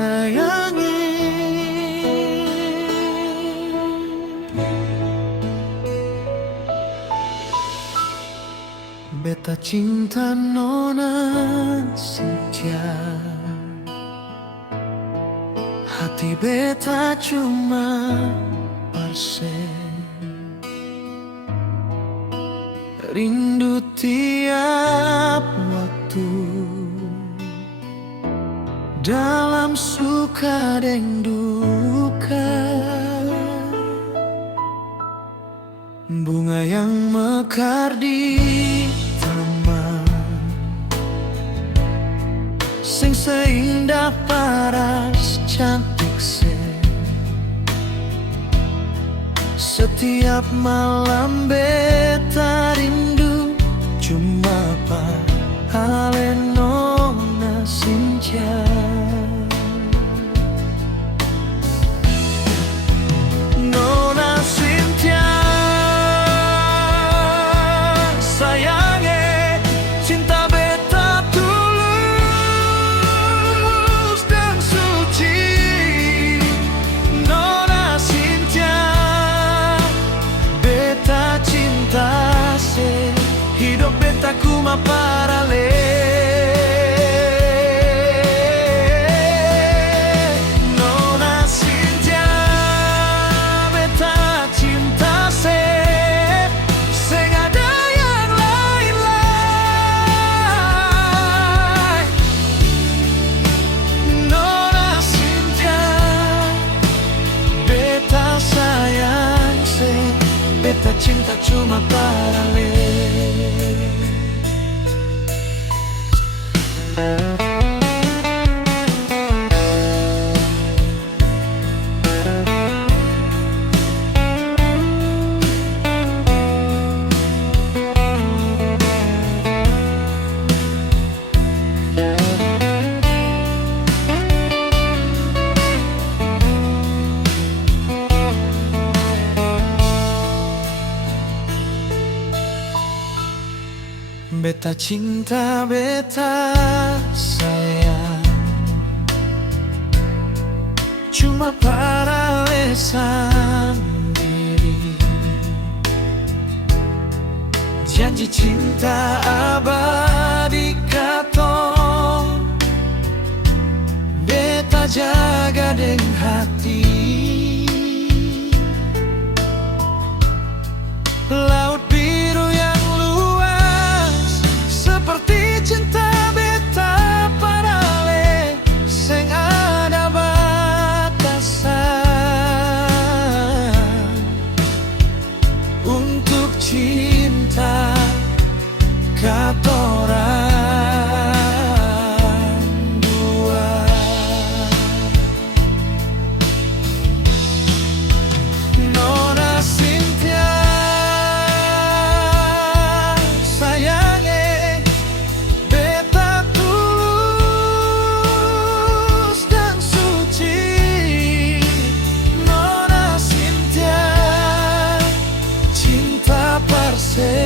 sayangi. Beta cinta nona Cynthia, hati beta cuma persen, rindu tiap waktu, dalam suka dan duka. Bunga yang mekar di taman, sing seindah paras cantik se. Setiap malam beta rindu cuma pahale nona Cynthia. Nona Cynthia, sayange, cinta beta tulus dan suci. Nona Cynthia, beta cinta se, hidup beta kuma parale. Nona Cynthia, beta cinta se, seng ada yang lain-lain. Nona Cynthia, beta sayang se, beta cinta cuma parale. Beta cinta, beta sayang, cuma parale sendiri. Janji cinta abadi katong, beta jaga deng hati. Laut biru yang luas seperti cinta beta parale, seng ada batasan untuk cinta katorang dua. Nona Cynthia, sayange, beta tulus dan suci. Nona Cynthia, cinta parse,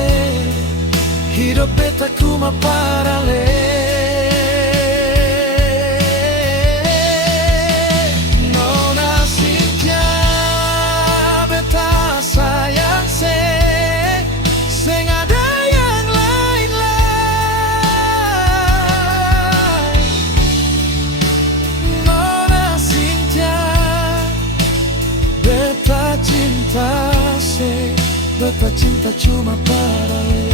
hidup beta kuma parale. Nona Cynthia, beta sayang se, seng ada yang lain-lain. Nona Cynthia, beta cinta se, beta cinta cuma parale.